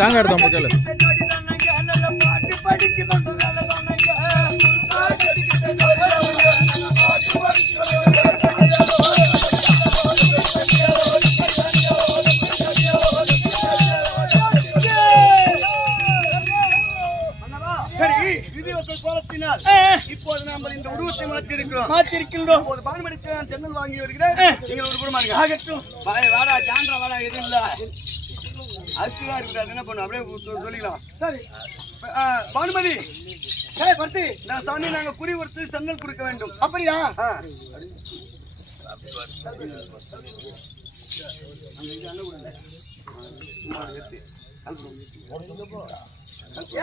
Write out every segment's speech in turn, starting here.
தாங்க எடுத்தோம் மக்கள் இப்போது நாம் இந்த உருவத்தை மாற்றிருக்கிறோம். பான்மடித்து நான் தென்னல் வாங்கி வருகிறேன். நீங்கள் ஒரு புறமாங்க வாடா ஜான்ரா வாடா எதுவும் இல்ல அதுதான் இருக்கிறார். என்ன பண்ணும் அப்படியே சொல்லிக்கலாம். சரி பானுமதி படுத்து நான் சாமி நாங்க குறி ஒருத்து சன்னல் கொடுக்க வேண்டும். அப்படியா?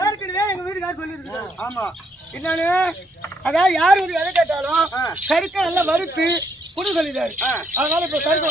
ஏற்கனவே எங்க வீட்டுக்காக சொல்லிருக்கோம். ஆமா என்னன்னு அதாவது யாரு ஒரு எதை கேட்டாலும் கருக்க நல்லா வறுத்து குடு சொல்லிட்டாரு. அதனால இப்ப கருக்க